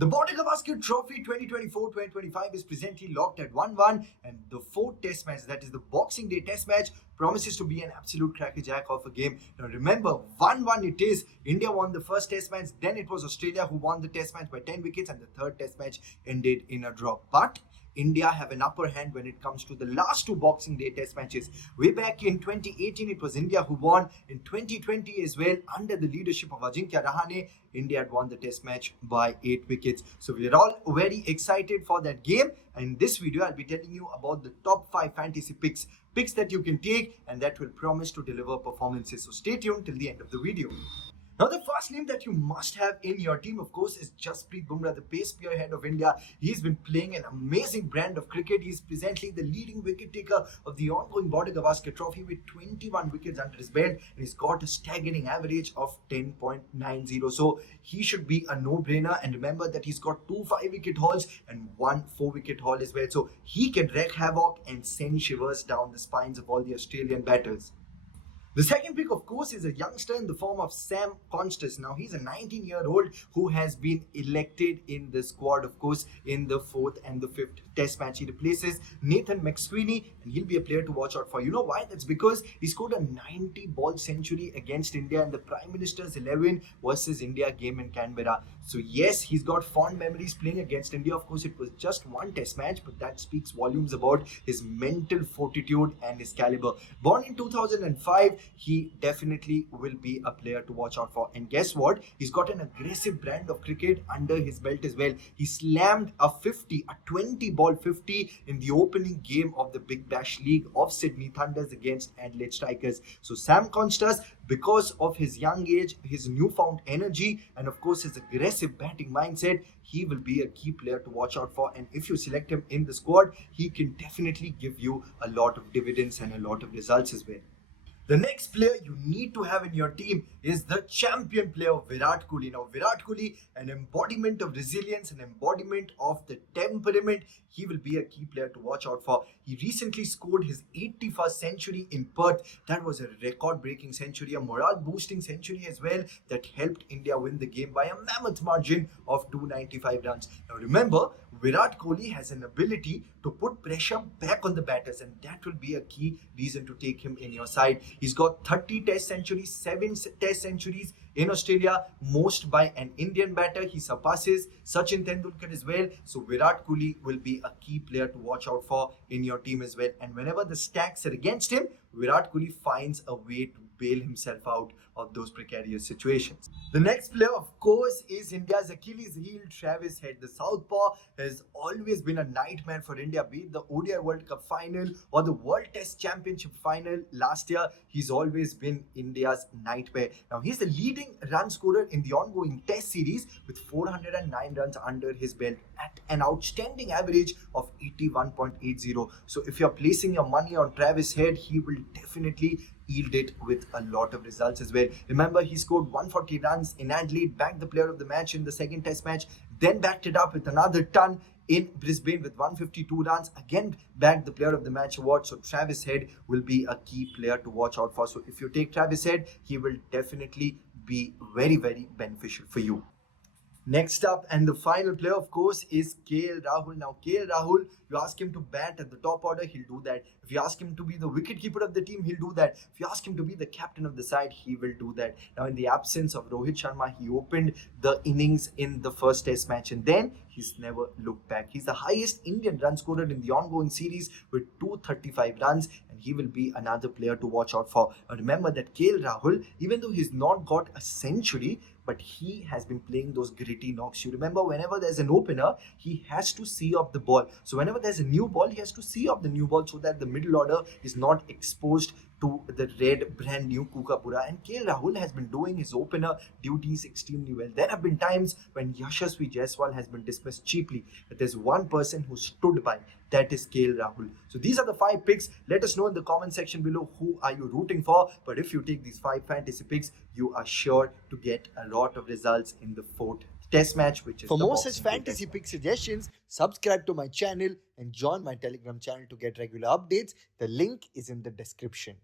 The Border Gavaskar Trophy 2024-2025 is presently locked at 1-1, and the fourth test match, that is the Boxing Day test match, promises to be an absolute crackerjack of a game. Now remember, 1-1 it is. India won the first test match, then it was Australia who won the test match by 10 wickets, and the third test match ended in a draw. But India have an upper hand when it comes to the last two Boxing Day test matches. Way back in 2018, it was India who won. In 2020 as well, under the leadership of Ajinkya Rahane, India had won the test match by 8 wickets. So we are all very excited for that game. And in this video, I'll be telling you about the top 5 fantasy picks that you can take and that will promise to deliver performances. So stay tuned till the end of the video. Now, the first name that you must have in your team, of course, is Jasprit Bumrah, the pace spearhead of India. He's been playing an amazing brand of cricket. He's presently the leading wicket taker of the ongoing Border Gavaskar Trophy with 21 wickets under his belt, and he's got a staggering average of 10.90. So he should be a no-brainer. And remember that he's got 2 5-wicket hauls and 1 4-wicket haul as well. So he can wreak havoc and send shivers down the spines of all the Australian batters. The second pick, of course, is a youngster in the form of Sam Constas. Now, he's a 19-year-old who has been elected in the squad, of course, in the 4th and the 5th test match. He replaces Nathan McSweeney, and he'll be a player to watch out for. You know why? That's because he scored a 90-ball century against India in the Prime Minister's 11 versus India game in Canberra. So, yes, he's got fond memories playing against India. Of course, it was just one test match, but that speaks volumes about his mental fortitude and his caliber. Born in 2005, he definitely will be a player to watch out for. And guess what? He's got an aggressive brand of cricket under his belt as well. He slammed a 20-ball 50 in the opening game of the Big Bash League of Sydney Thunders against Adelaide Strikers. So Sam Constas, because of his young age, his newfound energy, and of course his aggressive batting mindset, he will be a key player to watch out for. And if you select him in the squad, he can definitely give you a lot of dividends and a lot of results as well. The next player you need to have in your team is the champion player, Virat Kohli. Now, Virat Kohli, an embodiment of resilience, an embodiment of the temperament. He will be a key player to watch out for. He recently scored his 81st century in Perth. That was a record-breaking century, a morale-boosting century as well that helped India win the game by a mammoth margin of 295 runs. Now, remember, Virat Kohli has an ability to put pressure back on the batters, and that will be a key reason to take him in your side. He's got 30 test centuries, 7 test centuries in Australia, most by an Indian batter. He surpasses Sachin Tendulkar as well. So Virat Kohli will be a key player to watch out for in your team as well. And whenever the stacks are against him, Virat Kohli finds a way to bail himself out of those precarious situations. The next player, of course, is India's Achilles heel, Travis Head. The Southpaw has always been a nightmare for India, be it the ODI World Cup final or the World Test Championship final last year. He's always been India's nightmare. Now, he's the leading run scorer in the ongoing Test series with 409 runs under his belt at an outstanding average of 81.80. So if you're placing your money on Travis Head, he will definitely yield it with a lot of results as well. Remember, he scored 140 runs in Adelaide, backed the player of the match in the second test match, then backed it up with another ton in Brisbane with 152 runs, again bagged the player of the match award. So Travis Head will be a key player to watch out for. So if you take Travis Head, he will definitely be very, very beneficial for you. Next up, and the final player, of course, is KL Rahul. Now, KL Rahul, you ask him to bat at the top order, he'll do that. If you ask him to be the wicketkeeper of the team, he'll do that. If you ask him to be the captain of the side, he will do that. Now, in the absence of Rohit Sharma, he opened the innings in the first test match, and then he's never looked back. He's the highest Indian run scorer in the ongoing series with 235 runs, and he will be another player to watch out for. Now, remember that KL Rahul, even though he's not got a century, but he has been playing those gritty knocks. You remember, whenever there's an opener, he has to see off the ball. So whenever there's a new ball, he has to see off the new ball so that the middle order is not exposed to the red brand new Kukapura. And KL Rahul has been doing his opener duties extremely well. There have been times when Yashasvi Jaiswal has been dismissed cheaply, but there's one person who stood by. That is KL Rahul. So these are the 5 picks. Let us know in the comment section below who are you rooting for. But if you take these 5 fantasy picks, you are sure to get a lot of results in the 4th test match, which is for more such fantasy pick suggestions, subscribe to my channel and join my Telegram channel to get regular updates. The link is in the description.